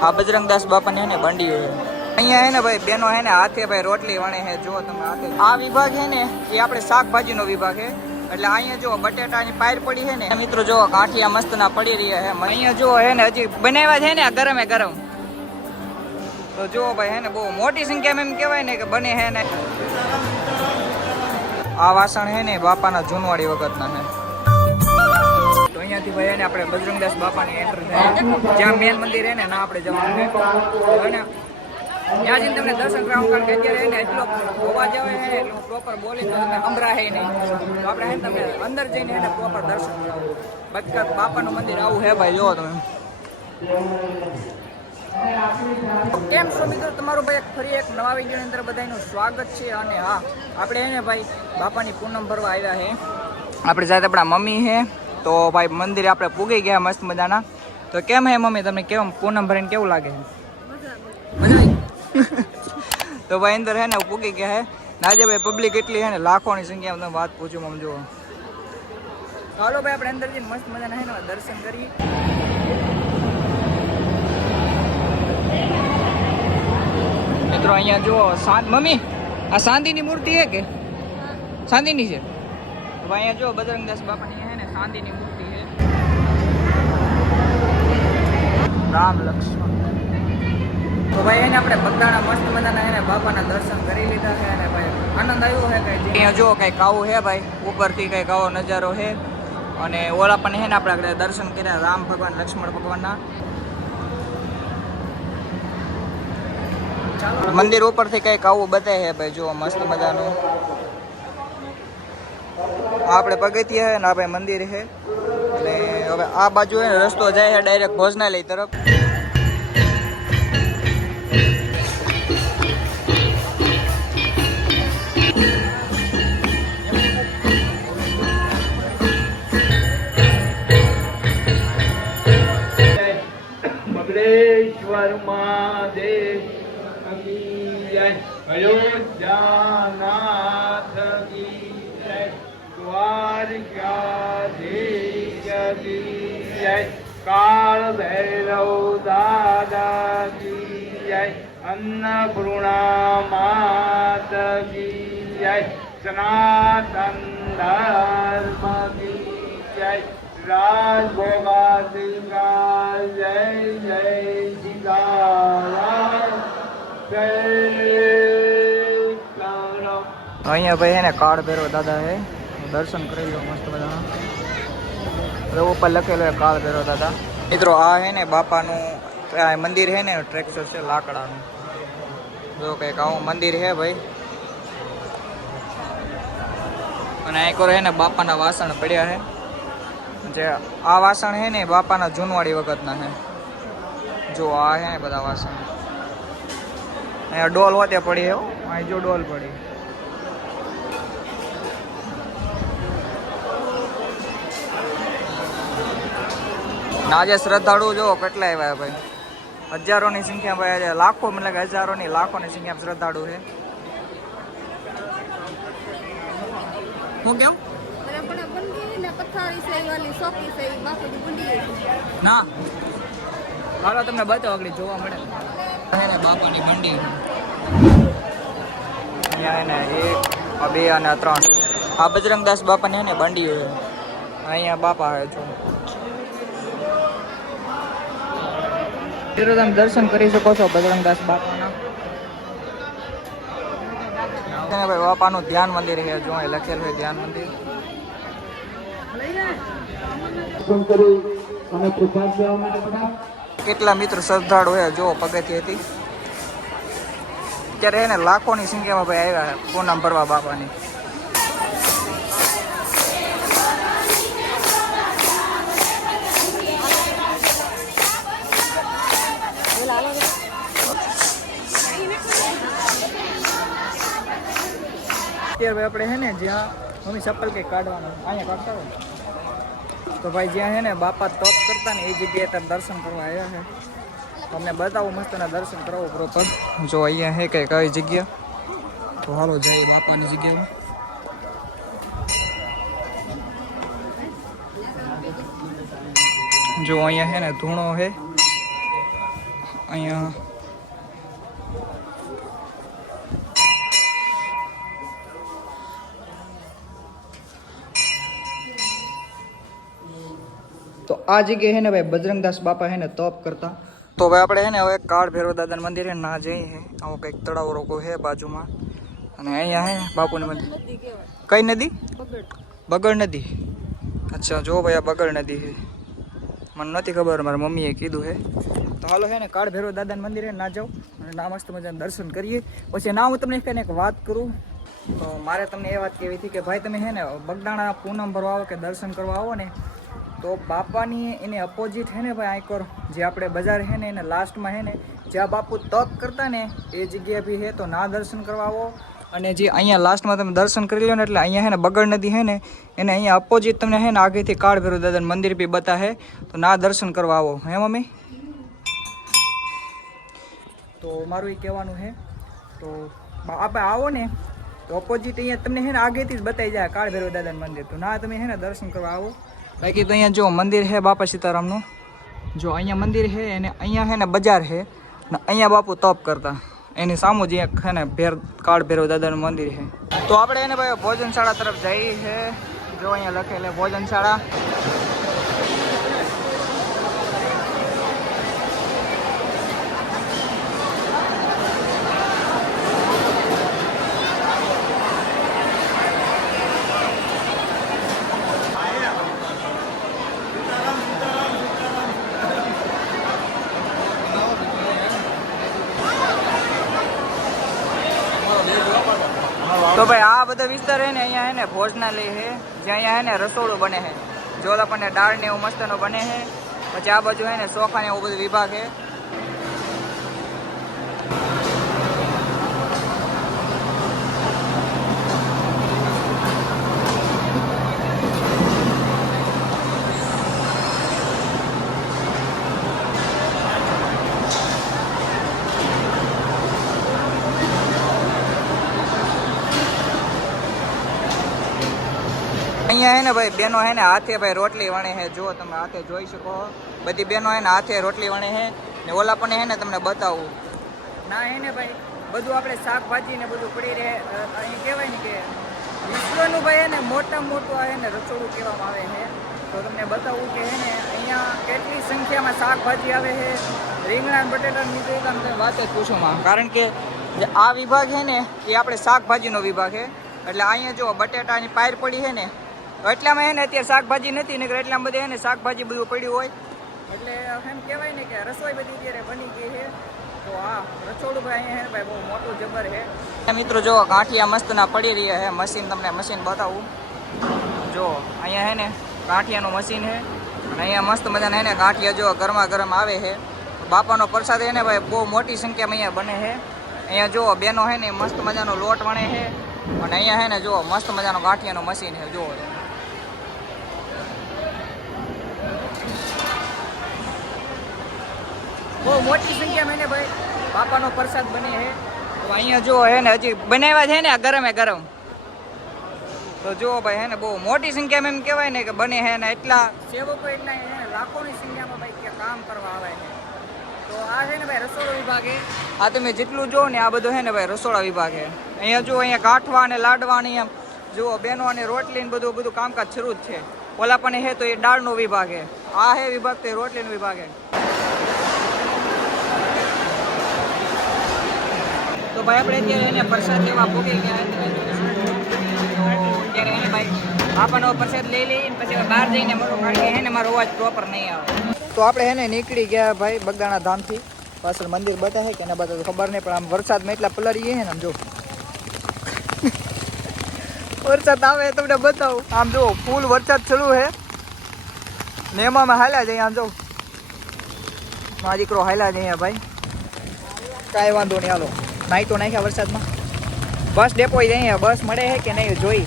આ બજરંગદાસ બાપાની હે ને બંડી હે અહીંયા હે ને ભાઈ બેનો હે ને હાથે ભાઈ રોટલી વણે હે જો તમે હાથે આ વિભાગ હે ને એ આપણે શાકભાજીનો વિભાગ હે એટલે અહીંયા જો બટેટાની પાયર પડી હે ને મિત્રો જો કાઠિયા મસ્ત ના પડી રહ્યા હે અહીંયા જો હે ને હજી બનાવ્યા છે ને ગરમે ગરમ તો જો ભાઈ હે ને બહુ મોટી સંખ્યામાં એમ કહેવાય ને કે બને હે ને આ વાસણ હે ને બાપાના જૂનવાડી વખતના હે તો અહીંયાથી ભાઈ હે ને આપણે બજરંગદાસ બાપાની એન્ટર થાય જ્યાં મેન મંદિર હે ને ના આપણે જવાનું હે ત્યાં જઈને તમને દર્શન કરાવું કારણ કે અત્યારે હે ને એટલો અવાજ આવે હે ને એટલું પ્રોપર બોલી તો તમે સંભળાય નહીં તો આપણે હે ને તમને અંદર જઈને હે ને પ્રોપર દર્શન કરાવું બાકી બાપાનું મંદિર આવું હે ભાઈ જો તમે કેમ છો મિત્રો તમારું ભાઈ ફરી એક નવા વિડીયોની અંદર બધાનું સ્વાગત છે અને હા આપણે હે ને ભાઈ બાપાની પૂનમ ભરવા આવ્યા છે આપણે સાથે આપણા મમ્મી છે તો ભાઈ મંદિરે આપણે પૂગી ગયા મસ્ત મજાના તો કેમ હે મમ્મી તમને કેમ પૂનમ ભરીને કેવું લાગે છે મજા તો ભાઈ અંદર હે ને પૂગી ગયા હે આજે ભાઈ પબ્લિક એટલી હે ને લાખોની સંખ્યામાં તમે વાત પૂછું મમ જુઓ ચાલો ભાઈ આપણે અંદર જઈને મસ્ત મજાના હે ને દર્શન કરીએ મિત્રો અહીંયા જો મમ્મી આ ચાંદીની મૂર્તિ હે કે ચાંદીની છે તો અહીંયા જો બજરંગદાસ બાપાની હે ને ચાંદીની મૂર્તિ છે રામ લક્ષ્મણ તો ભાઈ એને આપણે બગદાણા મસ્ત મજાના એને બાપાના દર્શન કરી લીધા છે અને ભાઈ આનંદ આવ્યો છે કઈ અહીંયા જો કંઈક આવું હે ભાઈ ઉપરથી કંઈક આવો નજારો છે અને ઓલા પણ હે ને આપણે દર્શન કર્યા રામ ભગવાન લક્ષ્મણ ભગવાનના મંદિર ઉપરથી કંઈક આવું બતાવે છે ભાઈ જો મસ્ત મજાનું આપણે પગથિયા છે ને આપણે મંદિર છે અને હવે આ બાજુ છે ને રસ્તો જાય છે ડાયરેક્ટ ભોજનાલય તરફ મગરેશ્વર મહાદેવ અયોધ્યાનાથ કી જય દ્વારકાધીશ કી જય કાળ ભૈરવ દાદા કી જય અન્નપૂર્ણા માત કી જય સનાતન ધર્મ કી જય રાજભોગાધિકાર જય જય સીતારામ અહીંયા ભાઈ હે ને કાળ ભૈરવ દાદા હે દર્શન કરી લો મસ્ત બધા ઉપર લખેલો હે કાળ ભૈરવ દાદા મિત્રો આ હે ને બાપાનું મંદિર હે ને ટ્રેક્ચર છે લાકડાનું જો કંઈક આવું મંદિર હે ભાઈ અને એક હે ને બાપાના વાસણ પડ્યા હે જે આ વાસણ હે ને બાપાના જૂનવાડી વખતના હે જો આ હે ને બધા વાસણ અહીંયા ડોલ હોતે પડી હો અહીં જો ડોલ પડી આજે શ્રદ્ધાળુ જો કેટલા આવ્યા ભાઈ હજારોની સંખ્યા ભાઈ લાખો મતલબ હજારોની લાખોની સંખ્યા શ્રદ્ધાળુ છે હું કેમ ના હાલો તમને બતાવો આગળ જોવા મળે બાપાની મંડી અહીંયા એને 1 2 અને 3 આ બજરંગદાસ બાપાની એને બંડી હોય અહીંયા બાપા આવે છે તમે દર્શન કરી શકો છો બજરંગદાસ બાપાના ભાઈ બાપાનું ધ્યાન મંદિર છે જો લખેલું છે ધ્યાન મંદિર કેટલા મિત્રો શ્રદ્ધાળુ હે જો પગથિયેથી અત્યારે એને લાખોની સંખ્યામાં ભાઈ આવ્યા છે પૂનમ ભરવા બાપાની અત્યારે આપણે હે ને જ્યાં મમ્મી ચપ્પલ કંઈક કાઢવાનું અહીંયા કાઢતા હોય તો ભાઈ જ્યાં હે ને બાપા તપ કરતા ને એ જગ્યાએ તાર દર્શન કરવા આવ્યા છે તમને બતાવું મસ્ત ના દર્શન કરાવો પ્રોપર જો અહીંયા હે કંઈક આવી જગ્યા તો હાલો જઈએ બાપાની જગ્યાએ જો અહીંયા હે ને ધૂણો હે અહીંયા તો આ જગ્યાએ હે ને ભાઈ બજરંગદાસ બાપા હે ને તપ કરતા. તો ભાઈ આપણે હે ને હવે કાળ ભૈરવ દાદાના મંદિરે ના જઈએ હે. આવો કંઈક તળાવ રોકો હે બાજુમાં અને અહીંયા હે બાપુનું મંદિર. કઈ નદી? બગડ નદી. અચ્છા જો ભાઈ આ બગડ નદી છે. મને નથી ખબર, મારા મમ્મીએ કીધું હે. તો હાલો હે ને કાળ ભૈરવ દાદાના મંદિરે ના જાઓ અને ના મસ્ત મજાના દર્શન કરીએ. પછી ના હું તમને એક વાત કરું. તો મારે તમને એ વાત કહેવી હતી કે ભાઈ તમે હે ને બગદાણા પૂનમ ભરવા આવો કે દર્શન કરવા આવો ને તો બાપાની એને અપોઝિટ હે ને ભાઈ આઈકોર જે આપણે બજાર હે ને એને લાસ્ટમાં હે ને જ્યાં બાપુ તપ કરતા ને એ જગ્યાએ બી હે. તો ના દર્શન કરવા આવો અને જે અહીંયા લાસ્ટમાં તમે દર્શન કરી લો ને એટલે અહીંયા હે ને બગડ નદી હે ને એને અહીંયા અપોઝિટ તમને હે ને આગળથી કાળ ભૈરવ દાદાનું મંદિર બી બતા હે. તો ના દર્શન કરવા આવો હે મમ્મી. તો મારું એ કહેવાનું છે. તો આપણે આવો ને તો ઓપોઝિટ અહીંયા તમને હે ને આગળથી જ બતાવી જાય કાળ ભૈરવ દાદાનું મંદિર. તો ના તમે હે ને દર્શન કરવા આવો. બાકી તો અહીંયા જો મંદિર છે બાપા સીતારામનું. જો અહીંયા મંદિર છે અને અહીંયા છે ને બજાર છે ને અહીંયા બાપુ તપ કરતા એની સામું જે છે ને કાળ ભૈરવ દાદાનું મંદિર છે. તો આપણે એને ભાઈ ભોજનશાળા તરફ જઈએ છે. જો અહીંયા લખેલે ભોજનશાળા. તો ભાઈ આ બધો વિસ્તાર હે ને અહીંયા હે ને ભોજનાલય છે જ્યાં અહીંયા હે ને રસોડું બને છે. જો આપણને દાળ ને એવું મસ્તનો બને છે. પછી આ બાજુ હે ને ચોખા ને એવું બધું વિભાગ છે. અહીંયા હે ને ભાઈ બેનો હે ને હાથે ભાઈ રોટલી વણે છે. જો તમે હાથે જોઈ શકો બધી બેનો હે ને હાથે રોટલી વણે છે ને ઓલા પણ હે ને તમને બતાવું ના હે ને ભાઈ બધું આપણે શાકભાજી ને બધું પડી રહે. અહીં કહેવાય ને કે વિશ્વનું ભાઈ હે ને મોટામાં મોટું હે ને રસોડું કહેવામાં આવે છે. તો તમને બતાવું કે હે ને અહીંયા કેટલી સંખ્યામાં શાકભાજી આવે છે. રીંગણા બટેટા નીકળી તમે વાત જ પૂછો માં. કારણ કે જે આ વિભાગ છે ને એ આપણે શાકભાજીનો વિભાગ છે. એટલે અહીંયા જો બટેટાની પાયર પડી છે ને તો એટલામાં હે ને અત્યારે શાકભાજી નથી ને એટલામાં બધે હે ને શાકભાજી બધું પડ્યું હોય એટલે એમ કહેવાય ને કે રસોઈ બધી અત્યારે બની ગઈ છે. તો આ રસોડું ભાઈ અહીંયા હે ભાઈ બહુ મોટું જબર છે. મિત્રો જો ગાંઠિયા મસ્તના પડી રહ્યા છે. મશીન તમને મશીન બતાવું. જો અહીંયા હે ને ગાંઠિયાનું મશીન છે અને અહીંયા મસ્ત મજાના હે ને ગાંઠિયા જો ગરમા ગરમ આવે છે. બાપાનો પ્રસાદ હે ને ભાઈ બહુ મોટી સંખ્યામાં અહીંયા બને છે. અહીંયા જો બેનો હે ને મસ્ત મજાનો લોટ વણે છે અને અહીંયા હે ને જો મસ્ત મજાનો ગાંઠિયાનું મશીન છે. જુઓ બહુ મોટી સંખ્યામાં ને ભાઈ બાપાનો પ્રસાદ બને છે. તો અહીંયા જો હે ને હજી બનાવ્યા છે ને આ ગરમે ગરમ. તો જો ભાઈ હે ને બહુ મોટી સંખ્યામાં એમ કહેવાય ને કે બને છે ને એટલા સેવકો એટલા હે ને લાખોની સંખ્યામાં ભાઈ કે કામ કરવા આવે છે. તો આ છે ને ભાઈ રસોડો વિભાગ છે. આ તમે જેટલું જો ને આ બધું છે ને ભાઈ રસોડા વિભાગ છે. અહીંયા જો અહીંયા ગાંઠવા અને લાડવા ને એમ જુઓ બેનો અને રોટલી ને બધું બધું કામકાજ શરૂ જ છે. ઓલા પણ હે તો એ દાળનો વિભાગ છે. આ હે વિભાગ તો એ રોટલીનો વિભાગ છે. તો ભાઈ આપણે અત્યારે એને પ્રસાદ લેવા પૂગી ગયા ત્યારે એને ભાઈ બાપાનો પ્રસાદ લઈ લઈને પછી બહાર જઈને મારો કારણ કે એને મારો અવાજ પ્રોપર નહીં આવે. તો આપણે એને નીકળી ગયા ભાઈ બગદાણા ધામથી. પાછળ મંદિર બતાવે કે એના બધા ખબર નહીં પણ આમ વરસાદમાં એટલા પલરીએ છે ને આમ જો વરસાદ આવે તમને બતાવું. આમ જો ફૂલ વરસાદ શરૂ છે ને એમાં હાલ્યા જઈએ. આમ જો મારો દીકરો હાલ્યા જઈએ ભાઈ. કાંઈ વાંધો નહીં હાલો. નાઈ તો નાખ્યા વરસાદમાં. બસ ડેપો જઈએ બસ મળે છે કે નહીં જોઈ.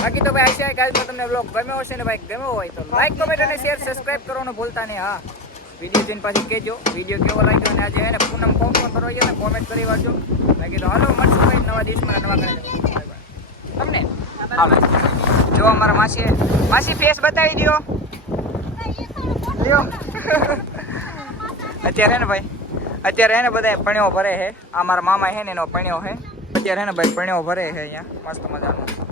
બાકી તો ભાઈ આશા કાલમાં તમને બ્લોગ ગમ્યો હશે ને ભાઈ ગમ્યો હોય તો લાઈક કમેન્ટ અને શેર સબસ્ક્રાઈબ કરવાનું ભૂલતા નહીં. હા વિડીયો જોઈને પાછી કહેજો વિડીયો કેવો લાગ્યો અને આજે એને પૂનમ ફોર્મ પણ ભરવા ગયો ને કોમેન્ટ કરી વાળજો. બાકી તો હાલો મળશું ભાઈ નવા દિવસમાં નવા કરે તમને હાલો. જો અમારા માસી ફેસ બતાવી દો લ્યો અત્યારે ને ભાઈ અત્યારે હે ને બધા પણ્યો ભરે છે. આ મારા મામા છે ને એનો પણ્યો છે અત્યારે હે ને ભાઈ પણ્યો ભરે છે અહીંયા મસ્ત મજાનો.